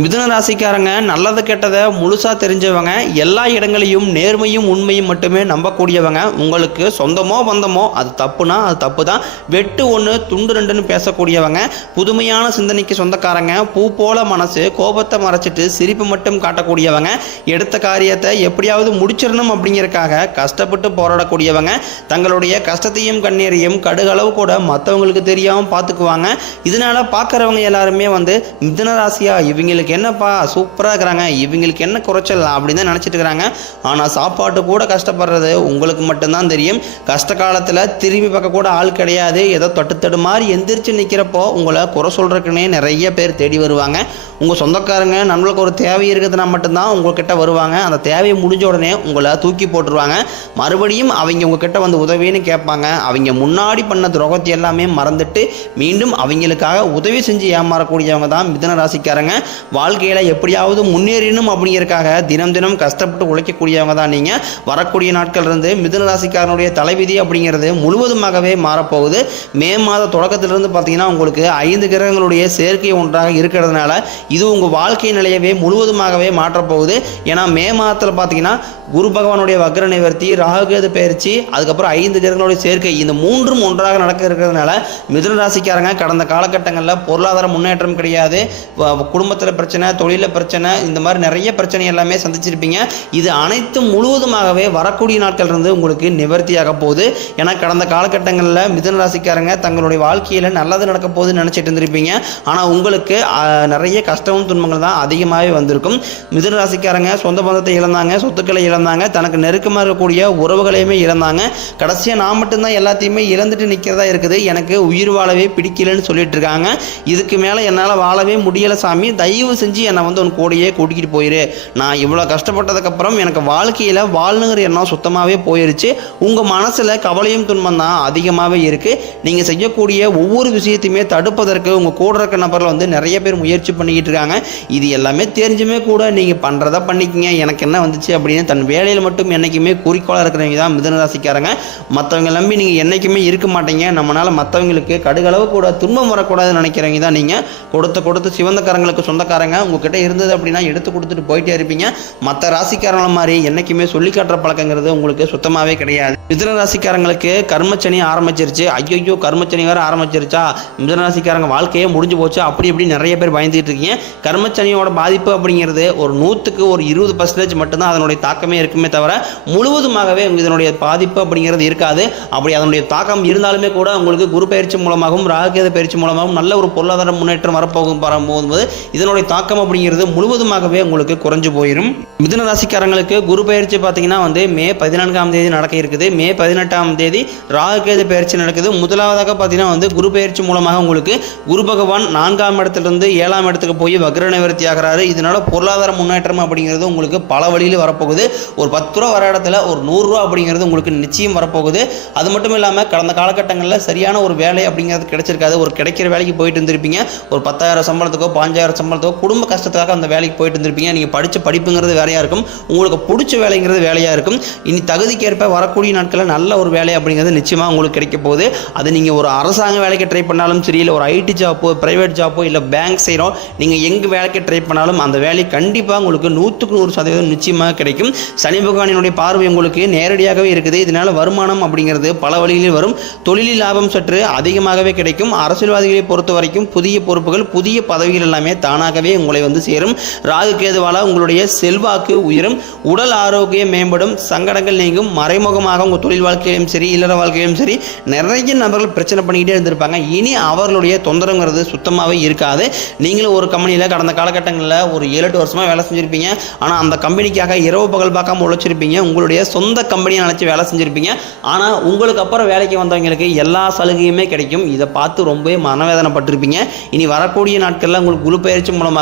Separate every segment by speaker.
Speaker 1: மிதுன ராசிக்காரங்க நல்லது கெட்டதை முழுசாக தெரிஞ்சவங்க எல்லா இடங்களையும் நேர்மையும் உண்மையும் மட்டுமே நம்பக்கூடியவங்க. உங்களுக்கு சொந்தமோ பந்தமோ அது தப்புனா அது தப்பு தான் வெட்டு ஒன்று துண்டு ரெண்டுன்னு பேசக்கூடியவங்க. புதுமையான சிந்தனைக்கு சொந்தக்காரங்க. பூ போல மனசு கோபத்தை மறைச்சிட்டு சிரிப்பு மட்டும் காட்டக்கூடியவங்க. எடுத்த காரியத்தை எப்படியாவது முடிச்சிடணும் அப்படிங்கிறக்காக கஷ்டப்பட்டு போராடக்கூடியவங்க. தங்களுடைய கஷ்டத்தையும் கண்ணீரையும் கடுகளவு கூட மற்றவங்களுக்கு தெரியாமல் பார்த்துக்குவாங்க. இதனால பார்க்குறவங்க எல்லாருமே வந்து மிதுன ராசியாக இவங்களுக்கு என்னப்பா சூப்பராக இருக்கிறாங்க. இவங்களுக்கு என்ன குறைச்சல் அப்படின்னு தான் நினச்சிட்டு இருக்கிறாங்க. ஆனால் சாப்பாட்டு கூட கஷ்டப்படுறது உங்களுக்கு மட்டும்தான் தெரியும். கஷ்ட காலத்தில் திரும்பி பார்க்க கூட ஆள் கிடையாது. ஏதோ தொட்டு தடு மாதிரி எந்திரிச்சு நிற்கிறப்போ உங்களை குறை சொல்கிறதுக்குன்னே நிறைய பேர் தேடி வருவாங்க. உங்கள் சொந்தக்காரங்க நம்மளுக்கு ஒரு தேவை இருக்குதுன்னா மட்டும்தான் உங்கள்கிட்ட வருவாங்க. அந்த தேவையை முடிஞ்ச உடனே உங்களை தூக்கி போட்டுருவாங்க. மறுபடியும் அவங்க உங்ககிட்ட வந்து உதவின்னு கேட்பாங்க. அவங்க முன்னாடி பண்ண துரோகத்தை எல்லாமே மறந்துட்டு மீண்டும் அவங்களுக்காக உதவி செஞ்சு ஏமாறக்கூடியவங்க தான் மிதன ராசிக்காரங்க. வாழ்க்கையில் எப்படியாவது முன்னேறணும் அப்படிங்கிறதுக்காக தினம் தினம் கஷ்டப்பட்டு உழைக்கக்கூடியவங்க தான் நீங்கள் வரக்கூடிய நாட்கள் இருந்து மிதுன ராசிக்காரனுடைய தலைவிதி அப்படிங்கிறது முழுவதுமாகவே மாறப்போகுது. மே மாத தொடக்கத்திலிருந்து பார்த்தீங்கன்னா உங்களுக்கு ஐந்து கிரகங்களுடைய சேர்க்கை ஒன்றாக இருக்கிறதுனால இது உங்கள் வாழ்க்கை நிலையவே முழுவதுமாகவே மாற்றப்போகுது. ஏன்னா மே மாதத்தில் பார்த்தீங்கன்னா குரு பகவானுடைய வக்ர நிவர்த்தி ராகுகேது பயிற்சி அதுக்கப்புறம் ஐந்து கிரகங்களுடைய சேர்க்கை இந்த மூன்றும் ஒன்றாக நடக்க இருக்கிறதுனால மிதுன ராசிக்காரங்க கடந்த காலகட்டங்களில் பொருளாதார முன்னேற்றம் கிடையாது. குடும்பத்தில் பிரச்சனை தொழிலில் பிரச்சனை இந்த மாதிரி நிறைய பிரச்சனை எல்லாமே சந்திச்சிருப்பீங்க. இது அனைத்தும் முழுவதுமாகவே வரக்கூடிய நாட்கள் இருந்து உங்களுக்கு நிவர்த்தியாக போகுது. ஏன்னா கடந்த காலகட்டங்களில் மிதன ராசிக்காரங்க தங்களுடைய வாழ்க்கையில் நல்லது நடக்க போகுதுன்னு நினச்சிட்டு இருந்திருப்பீங்க. ஆனால் உங்களுக்கு நிறைய கஷ்டமும் துன்பங்கள் தான் அதிகமாகவே வந்திருக்கும். மிதன ராசிக்காரங்க சொந்த பந்தத்தை இழந்தாங்க சொத்துக்களை இழந்தாங்க தனக்கு நெருக்கமாக இருக்கக்கூடிய உறவுகளையுமே இழந்தாங்க. கடைசியாக நான் மட்டும்தான் எல்லாத்தையுமே இழந்துட்டு நிற்கிறதா இருக்குது. எனக்கு உயிர் வாழவே பிடிக்கலன்னு சொல்லிட்டு இருக்காங்க. இதுக்கு மேலே என்னால் வாழவே முடியலை சாமி. தயவு செஞ்சு என்னை வந்து உன் கூடயே கூட்டிகிட்டு போயிரு. நான் இவ்வளோ கஷ்டப்பட்டதுக்கப்புறம் எனக்கு வாழ்க்கையில் வாழணுங்கிற எண்ணம் சுத்தமாகவே போயிருச்சு. உங்கள் மனசில் கவலையும் துன்பம் தான் அதிகமாகவே இருக்குது நீங்கள் செய்யக்கூடிய ஒவ்வொரு விஷயத்தையுமே தடுப்பதற்கு உங்கள் கூட இருக்க நபரில் வந்து நிறைய பேர் முயற்சி பண்ணிக்கிட்டு இருக்காங்க. இது எல்லாமே தெரிஞ்சுமே கூட நீங்கள் பண்ணுறதா பண்ணிக்கங்க. எனக்கு என்ன வந்துச்சு அப்படின்னு தன் வேலையில் மட்டும் என்றைக்குமே குறிக்கோளாக இருக்கிறவங்க தான் மிதுன ராசிக்காரங்க. மற்றவங்க நம்பி நீங்கள் என்றைக்குமே இருக்க மாட்டீங்க. நம்மளால் மற்றவங்களுக்கு கடுகளவு கூட துன்பம் வரக்கூடாதுன்னு நினைக்கிறவங்க தான் நீங்கள் கொடுத்து கொடுத்து சிவந்தக்காரங்களுக்கு சொந்தக்காரங்க உங்ககிட்ட இருந்தது அப்படின்னா எடுத்து கொடுத்துட்டு போயிட்டே இருப்பீங்க. மற்ற ராசிக்காரங்கள மாதிரி என்றைக்குமே சொல்லி காட்டுற பழக்கங்கிறது உங்களுக்கு சுத்தமாகவே கிடையாது. மிதன ராசிக்காரங்களுக்கு கர்மச்சனி ஆரம்பிச்சிருச்சு. ஐயோ கர்மச்சனி வேறு ஆரம்பிச்சிருச்சா? மிதன ராசிக்காரங்க வாழ்க்கையே முடிஞ்சு போச்சு. அப்படி இப்படி நிறைய பேர் பயந்துட்டு இருக்கீங்க. கர்மச்சனியோட பாதிப்பு அப்படிங்கிறது ஒரு நூற்றுக்கு ஒரு இருபது பர்சன்டேஜ் மட்டும்தான் அதனுடைய தாக்கமே இருக்குமே தவிர முழுவதுமாகவே இதனுடைய பாதிப்பு அப்படிங்கிறது இருக்காது. அப்படி அதனுடைய தாக்கம் இருந்தாலுமே கூட உங்களுக்கு குரு பயிற்சி மூலமாகவும் ராககேத பயிற்சி மூலமாகவும் நல்ல ஒரு பொருளாதார முன்னேற்றம் வரப்போகும் வரும்போது இதனுடைய தாக்கம் அப்படிங்கிறது முழுவதுமாகவே உங்களுக்கு குறைஞ்சு போயிடும் மிதுன ராசிக்காரங்களுக்கு குரு பயிற்சி பார்த்தீங்கன்னா வந்து மே பதினான்காம் தேதி நடக்க இருக்குது. மே பதினெட்டாம் தேதி ராகுகேது பயிற்சி நடக்குது. முதலாவதாக பார்த்தீங்கன்னா வந்து குரு பயிற்சி மூலமாக உங்களுக்கு குரு பகவான் நான்காம் இடத்திலிருந்து ஏழாம் இடத்துக்கு போய் வக்ர நிவர்த்தி ஆகிறாரு. இதனால பொருளாதார முன்னேற்றம் அப்படிங்கிறது உங்களுக்கு பல வழியில் வரப்போகுது. ஒரு பத்து ரூபா வர இடத்துல ஒரு நூறுரூவா அப்படிங்கிறது உங்களுக்கு நிச்சயம் வரப்போகுது. அது மட்டும் இல்லாமல் கடந்த காலகட்டங்களில் சரியான ஒரு வேலை அப்படிங்கிறது கிடைச்சிருக்காது. ஒரு கிடைக்கிற வேலைக்கு போயிட்டு இருந்திருப்பீங்க. ஒரு பத்தாயிரம் சம்பளத்துக்கோ பாஞ்சாயிரம் சம்பளத்துக்கோ குடும்ப கஷ்டத்துக்காக அந்த வேலைக்கு போயிட்டு இருந்திருப்பீங்க. நீங்கள் படித்த படிப்புங்கிறது வேலையாக இருக்கும். உங்களுக்கு பிடிச்ச வேலைங்கிறது வேலையாக இருக்கும். இனி தகுதிக்கேற்ப வரக்கூடிய நாட்களில் நல்ல ஒரு வேலை அப்படிங்கிறது நிச்சயமாக உங்களுக்கு கிடைக்க போகுது. அது நீங்கள் ஒரு அரசாங்க வேலைக்கு ட்ரை பண்ணாலும் சரி இல்லை ஒரு ஐடி ஜாப்போ ப்ரைவேட் ஜாப்போ இல்லை பேங்க் செய்கிறோம் நீங்கள் எங்கே வேலைக்கு ட்ரை பண்ணாலும் அந்த வேலை கண்டிப்பாக உங்களுக்கு நூற்றுக்கு நூறு சதவீதம் நிச்சயமாக கிடைக்கும். சனி பகவானினுடைய பார்வை உங்களுக்கு நேரடியாகவே இருக்குது. இதனால் வருமானம் அப்படிங்கிறது பல வழிகளில் வரும். தொழிலில் லாபம் சற்று அதிகமாகவே கிடைக்கும். அரசியல்வாதிகளை பொறுத்த வரைக்கும் புதிய பொறுப்புகள் புதிய பதவிகள் எல்லாமே தானாகவே உங்களை வந்து சேரும். ராகு கேதுவால உங்களுடைய செல்வாக்கு உயரும். உடல் ஆரோக்கியம் மேம்படும். சங்கடங்கள் நீங்கும். மறைமுகமாக உங்கள் தொழில் வாழ்க்கையிலும் சரி இல்லற வாழ்க்கையிலும் சரி நிறைய நபர்கள் பிரச்சனை பண்ணிக்கிட்டே இருந்திருப்பாங்க. இனி அவர்களுடைய தொந்தரவுங்கிறது சுத்தமாகவே இருக்காது. நீங்களும் ஒரு கம்பெனியில் கடந்த காலகட்டங்களில் ஒரு ஏழு எட்டு வருஷமாக வேலை செஞ்சுருப்பீங்க. ஆனால் அந்த கம்பெனிக்காக இரவு பகல் பார்க்காம உழைச்சிருப்பீங்க. உங்களுடைய சொந்த கம்பெனியை நினச்சி வேலை செஞ்சுருப்பீங்க. ஆனால் உங்களுக்கு அப்புறம் வேலைக்கு வந்தவங்களுக்கு எல்லா சலுகையுமே கிடைக்கும். இதை பார்த்து ரொம்பவே மனவேதனைப்பட்டிருப்பீங்க. இனி வரக்கூடிய நாட்களில் உங்களுக்கு குழு பயிற்சி மூலமாக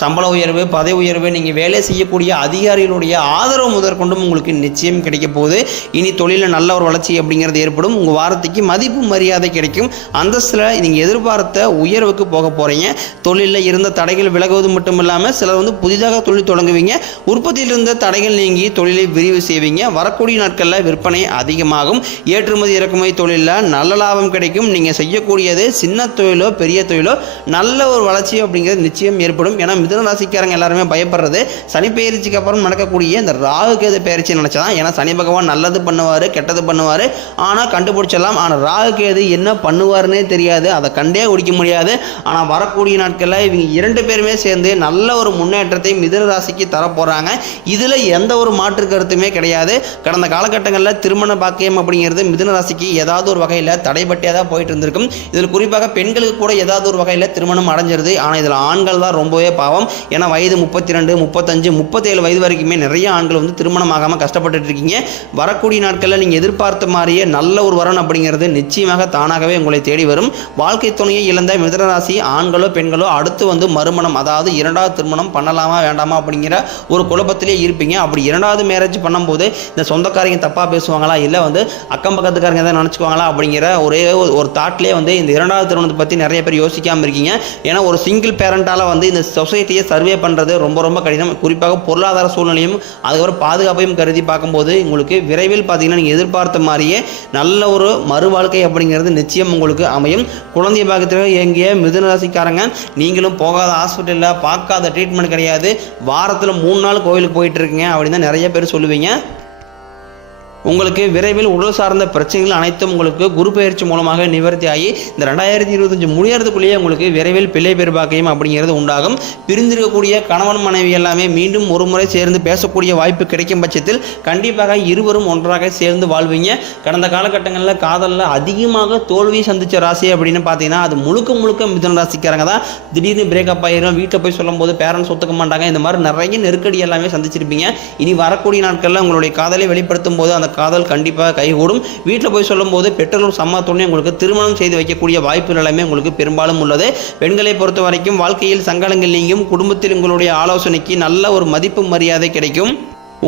Speaker 1: சம்பள உயர்வு பதவி உயர்வு நீங்கள் வேலை செய்யக்கூடிய அதிகாரிகளுடைய ஆதரவு முதற்கொண்டும் உங்களுக்கு நிச்சயம் கிடைக்க போகுது. இனி தொழிலில் நல்ல ஒரு வளர்ச்சி அப்படிங்கிறது ஏற்படும். உங்கள் வாரத்துக்கு மதிப்பு மரியாதை கிடைக்கும். அந்தஸ்தில் நீங்கள் எதிர்பார்த்த உயர்வுக்கு போக போகிறீங்க தொழிலில் இருந்த தடைகள் விலகுவது மட்டும் இல்லாமல் சிலர் வந்து புதிதாக தொழில் தொடங்குவீங்க. உற்பத்தியில் இருந்த தடைகள் நீங்கி தொழிலை விரிவு செய்வீங்க. வரக்கூடிய நாட்களில் விற்பனை அதிகமாகும். ஏற்றுமதி இறக்குமதி தொழிலில் நல்ல லாபம் கிடைக்கும். நீங்கள் செய்யக்கூடியது சின்ன தொழிலோ பெரிய தொழிலோ நல்ல ஒரு வளர்ச்சி அப்படிங்கிறது நிச்சயம் ஏற்படும். ஏற்படும் ஏன்னா மிதுன ராசிக்காரங்க எல்லாருமே பயப்படுறது. சனி பயிற்சிக்கு அப்புறம் நடக்கக்கூடிய இந்த ராகு கேது பயிற்சி நினச்சதான். ஏன்னா சனி பகவான் நல்லது பண்ணுவார் கெட்டது பண்ணுவார். ஆனால் கண்டுபிடிச்சிடலாம். ஆனால் ராகு கேது என்ன பண்ணுவாருன்னே தெரியாது. அதை கண்டே குடிக்க முடியாது. ஆனால் வரக்கூடிய நாட்களில் இவங்க இரண்டு பேருமே சேர்ந்து நல்ல ஒரு முன்னேற்றத்தை மிதுன ராசிக்கு தரப்போகிறாங்க இதில் எந்த ஒரு மாற்று கருத்துமே கிடையாது. கடந்த காலகட்டங்களில் திருமண பாக்கியம் அப்படிங்கிறது மிதுன ராசிக்கு ஏதாவது ஒரு வகையில் தடைபட்டே தான் போயிட்டு இருந்திருக்கும். இதில் குறிப்பாக பெண்களுக்கு கூட ஏதாவது ஒரு வகையில் திருமணம் அடைஞ்சிருது. ஆனால் இதில் ஆண்கள் தான் ரொம்ப ரொம்பவே பாவம். ஏன்னா வயது முப்பத்தி ரெண்டு முப்பத்தஞ்சு முப்பத்தேழு வயது வரைக்குமே நிறைய ஆண்கள் வந்து திருமணம் ஆகாமல் கஷ்டப்பட்டுட்டு இருக்கீங்க. வரக்கூடிய நாட்களில் நீங்கள் எதிர்பார்த்த மாதிரியே நல்ல ஒரு வரன் அப்படிங்கிறது நிச்சயமாக தானாகவே உங்களை தேடி வரும். வாழ்க்கை துணையை இழந்த மிதனராசி ஆண்களோ பெண்களோ அடுத்து வந்து மறுமணம் அதாவது இரண்டாவது திருமணம் பண்ணலாமா வேண்டாமா அப்படிங்கிற ஒரு குழப்பத்திலே இருப்பீங்க. அப்படி இரண்டாவது மேரேஜ் பண்ணும்போது இந்த சொந்தக்காரங்க தப்பாக பேசுவாங்களா இல்லை வந்து அக்கம் பக்கத்துக்காரங்க எதாவது நினச்சிக்குவாங்களா அப்படிங்கிற ஒரே ஒரு- தாட்லேயே வந்து இந்த இரண்டாவது திருமணத்தை பற்றி நிறைய பேர் யோசிக்காமல் இருக்கீங்க. ஏன்னா ஒரு சிங்கிள் பேரண்ட்டால் வந்து இந்த சொசைட்டியை சர்வே பண்ணுறது ரொம்ப ரொம்ப கடினம். குறிப்பாக பொருளாதார சூழ்நிலையும் அதுக்கப்புறம் பாதுகாப்பையும் கருதி பார்க்கும்போது உங்களுக்கு விரைவில் பார்த்தீங்கன்னா நீங்கள் எதிர்பார்த்த மாதிரியே நல்ல ஒரு மறு வாழ்க்கை அப்படிங்கிறது நிச்சயம் உங்களுக்கு அமையும். குழந்தை பாக்கத்தில் இயங்கிய மிதுனராசிக்காரங்க நீங்களும் போகாத ஹாஸ்பிட்டலில் பார்க்காத ட்ரீட்மெண்ட் கிடையாது. வாரத்தில் மூணு நாள் கோயிலுக்கு போயிட்டு இருக்கீங்க அப்படின்னு தான் நிறைய பேர் சொல்லுவீங்க. உங்களுக்கு விரைவில் உடல் சார்ந்த பிரச்சனைகள் அனைத்தும் உங்களுக்கு குரு பயிற்சி மூலமாக நிவர்த்தி ஆகி இந்த ரெண்டாயிரத்தி இருபத்தஞ்சு முடியறதுக்குள்ளேயே உங்களுக்கு விரைவில் பிள்ளை பெருபாக்கியம் அப்படிங்கிறது உண்டாகும். பிரிந்திருக்கக்கூடிய கணவன் மனைவி எல்லாமே மீண்டும் ஒரு முறை சேர்ந்து பேசக்கூடிய வாய்ப்பு கிடைக்கும் பட்சத்தில் கண்டிப்பாக இருவரும் ஒன்றாக சேர்ந்து வாழ்வீங்க. கடந்த காலகட்டங்களில் காதலில் அதிகமாக தோல்வி சந்தித்த ராசி அப்படின்னு பார்த்தீங்கன்னா அது முழுக்க முழுக்க மிதன ராசிக்காரங்க தான். திடீர்னு பிரேக்கப் ஆகிரும் வீட்டில் போய் சொல்லும்போது பேரண்ட்ஸ் ஒத்துக்க மாட்டாங்க. இந்த மாதிரி நிறைய நெருக்கடி எல்லாமே சந்திச்சிருப்பீங்க. இனி வரக்கூடிய நாட்களில் உங்களுடைய காதலை வெளிப்படுத்தும் போது அந்த காதல் கண்டிப்பாக கைகூடும். வீட்டில் போய் சொல்லும்போது பெற்றோர் சம்மத்துடனே உங்களுக்கு திருமணம் செய்து வைக்கக்கூடிய வாய்ப்பு எல்லாமே உங்களுக்கு பெரும்பாலும் உள்ளது. பெண்களை பொறுத்த வரைக்கும் வாழ்க்கையில் சங்கடங்கள் நீங்கும். குடும்பத்தில் உங்களுடைய ஆலோசனைக்கு நல்ல ஒரு மதிப்பு மரியாதை கிடைக்கும்.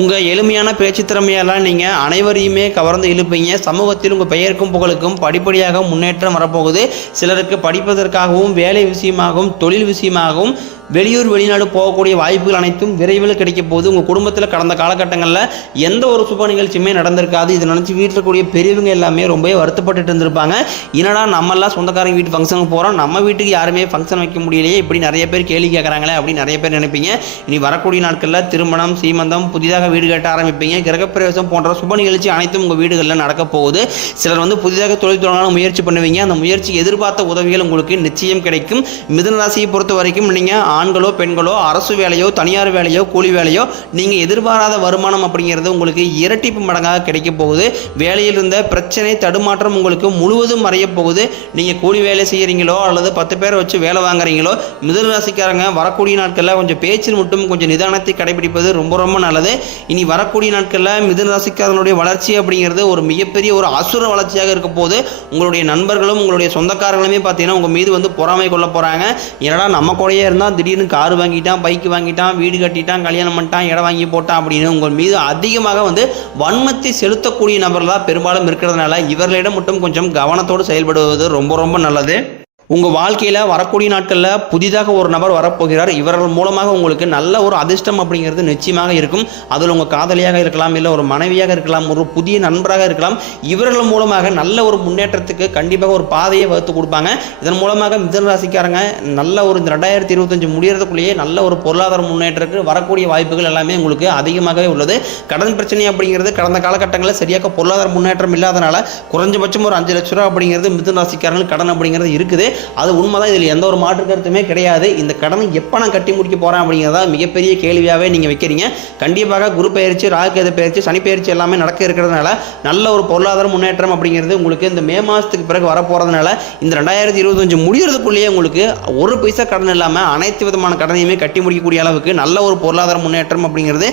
Speaker 1: உங்கள் எளிமையான பேச்சு திறமையெல்லாம் நீங்கள் அனைவரையுமே கவர்ந்து இழுப்பீங்க. சமூகத்தில் உங்கள் பெயருக்கும் புகழுக்கும் படிப்படியாக முன்னேற்றம் வரப்போகுது. சிலருக்கு படிப்பதற்காகவும் வேலை விஷயமாகவும் தொழில் விஷயமாகவும் வெளியூர் வெளிநாடு போகக்கூடிய வாய்ப்புகள் அனைத்தும் விரைவில் கிடைக்கும் போது உங்கள் குடும்பத்தில் கடந்த காலகட்டங்களில் எந்த ஒரு சுப நிகழ்ச்சியுமே நடந்திருக்காது. இதை நினச்சி வீட்டில் இருக்கக்கூடிய பெரியவங்க எல்லாமே ரொம்பவே வருத்தப்பட்டுட்டு இருந்திருப்பாங்க. என்னடா நம்மெல்லாம் சொந்தக்காரங்க வீட்டு ஃபங்க்ஷனுக்கு போகிறோம் நம்ம வீட்டுக்கு யாருமே ஃபங்க்ஷன் வைக்க முடியலையே. இப்படி நிறைய பேர் கேள்வி கேட்குறாங்களே அப்படின்னு நிறைய பேர் நினைப்பீங்க. இனி வரக்கூடிய நாட்களில் திருமணம் சீமந்தம் புதிதாக வீடு கட்ட ஆரம்பிப்பீங்க. கிரகப்பிரவேசம் போன்ற சுப நிகழ்ச்சி அனைத்தும் உங்கள் வீடுகளில் நடக்க போகுது. சிலர் வந்து புதிதாக தொழில் தொடங்க முயற்சி பண்ணுவீங்க. அந்த முயற்சி எதிர்பார்த்த உதவிகள் உங்களுக்கு நிச்சயம் கிடைக்கும். மிதுன ராசியை பொறுத்த வரைக்கும் நீங்கள் ஆண்களோ பெண்களோ அரசு வேலையோ தனியார் வேலையோ கூலி வேலையோ நீங்கள் எதிர்பாராத வருமானம் அப்படிங்கிறது உங்களுக்கு இரட்டிப்பு மடங்காக கிடைக்க போகுது. வேலையில் இருந்த பிரச்சனை தடுமாற்றம் உங்களுக்கு முழுவதும் மறைய போகுது. நீங்கள் கூலி வேலை செய்கிறீங்களோ அல்லது பத்து பேரை வச்சு வேலை வாங்குறீங்களோ மிதுன ராசிக்காரங்க வரக்கூடிய நாட்களில் கொஞ்சம் பேச்சில் மட்டும் கொஞ்சம் நிதானத்தை கடைபிடிப்பது ரொம்ப ரொம்ப நல்லது. இனி வரக்கூடிய நாட்களில் மிதுன ராசிக்காரனுடைய வளர்ச்சி அப்படிங்கிறது ஒரு மிகப்பெரிய ஒரு அசுர வளர்ச்சியாக இருக்க போது உங்களுடைய நண்பர்களும் உங்களுடைய சொந்தக்காரங்களுமே பார்த்தீங்கன்னா உங்கள் மீது வந்து பொறாமை கொள்ள போகிறாங்க என்னடா நம்ம கூடயே இருந்தால் திடீர்னு கார் வாங்கிட்டான் பைக் வாங்கிட்டான் வீடு கட்டிட்டான் கல்யாணம் பண்ணிட்டான் இடம் வாங்கி போட்டான் அப்படின்னு உங்கள் மீது அதிகமாக வந்து வன்மத்தை செலுத்தக்கூடிய நபர்களாக பெரும்பாலும் இருக்கிறதுனால இவர்களிடம் மட்டும் கொஞ்சம் கவனத்தோடு செயல்படுவது ரொம்ப ரொம்ப நல்லது. உங்கள் வாழ்க்கையில் வரக்கூடிய நாட்களில் புதிதாக ஒரு நபர் வரப்போகிறார். இவர்கள் மூலமாக உங்களுக்கு நல்ல ஒரு அதிர்ஷ்டம் அப்படிங்கிறது நிச்சயமாக இருக்கும். அதில் உங்கள் காதலியாக இருக்கலாம் இல்லை ஒரு மனைவியாக இருக்கலாம் ஒரு புதிய நண்பராக இருக்கலாம். இவர்கள் மூலமாக நல்ல ஒரு முன்னேற்றத்துக்கு கண்டிப்பாக ஒரு பாதையை வகுத்து கொடுப்பாங்க. இதன் மூலமாக மிதன ராசிக்காரங்க நல்ல ஒரு இந்த ரெண்டாயிரத்தி இருபத்தஞ்சு முடியறதுக்குள்ளேயே நல்ல ஒரு பொருளாதார முன்னேற்றத்துக்கு வரக்கூடிய வாய்ப்புகள் எல்லாமே உங்களுக்கு அதிகமாகவே உள்ளது. கடன் பிரச்சனை அப்படிங்கிறது கடந்த காலகட்டங்களில் சரியாக பொருளாதார முன்னேற்றம் இல்லாதனால குறைஞ்சபட்சம் ஒரு அஞ்சு லட்ச ரூபா அப்படிங்கிறது மிதுன ராசிக்காரங்களுக்கு கடன் அப்படிங்கிறது இருக்குது. அது உண்மைதான் இதில் எந்த ஒரு மாற்று கருத்துமே கிடையாது. இந்த கடனை எப்போ நான் கட்டி முடிக்க போகிறேன் அப்படிங்கிறதா மிகப்பெரிய கேள்வியாகவே நீங்கள் வைக்கிறீங்க. கண்டிப்பாக குரு பயிற்சி ராகுகேது பயிற்சி சனி பயிற்சி எல்லாமே நடக்க இருக்கிறதுனால நல்ல ஒரு பொருளாதார முன்னேற்றம் அப்படிங்கிறது உங்களுக்கு இந்த மே மாதத்துக்கு பிறகு வரப்போகிறதுனால இந்த ரெண்டாயிரத்தி இருபத்தஞ்சு முடிகிறதுக்குள்ளேயே உங்களுக்கு ஒரு பைசா கடன் இல்லாமல் அனைத்து விதமான கடனையுமே கட்டி முடிக்கக்கூடிய அளவுக்கு நல்ல ஒரு பொருளாதார முன்னேற்றம் அப்படிங்கிறது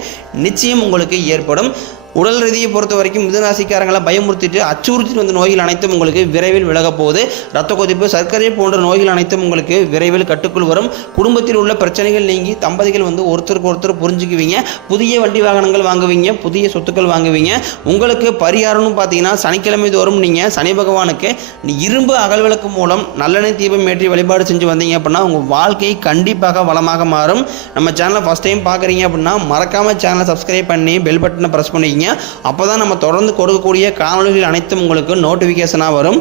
Speaker 1: நிச்சயம் உங்களுக்கு ஏற்படும். உடல் ரீதியை பொறுத்த வரைக்கும் மிதுனராசிக்காரங்களை பயமுறுத்திட்டு அச்சுறுத்திட்டு வந்த நோய்கள் அனைத்தும் உங்களுக்கு விரைவில் விலகப் போகுது. ரத்த கொதிப்பு சர்க்கரை போன்ற நோய்கள் அனைத்தும் உங்களுக்கு விரைவில் கட்டுக்குள் வரும். குடும்பத்தில் உள்ள பிரச்சனைகள் நீங்கி தம்பதிகள் வந்து ஒருத்தருக்கு ஒருத்தர் புரிஞ்சுக்குவீங்க. புதிய வண்டி வாகனங்கள் வாங்குவீங்க புதிய சொத்துக்கள் வாங்குவீங்க. உங்களுக்கு பரிகாரம்னு பார்த்தீங்கன்னா சனிக்கிழமை தோறும் நீங்கள் சனி பகவானுக்கு இரும்பு அகல் விளக்கு மூலம் நல்லெண்ணெய் தீபம் ஏற்றி வழிபாடு செஞ்சு வந்தீங்க அப்படின்னா உங்கள் வாழ்க்கை கண்டிப்பாக வளமாக மாறும். நம்ம சேனலை ஃபஸ்ட் டைம் பார்க்குறீங்க அப்படின்னா மறக்காமல் சேனலை சப்ஸ்கிரைப் பண்ணி பெல் பட்டனை ப்ரெஸ் பண்ணிக்கிங்க அப்போ தான் நம்ம தொடர்ந்து கொடுக்கக்கூடிய காணொலிகள் அனைத்தும் உங்களுக்கு நோட்டிஃபிகேஷனாக வரும்.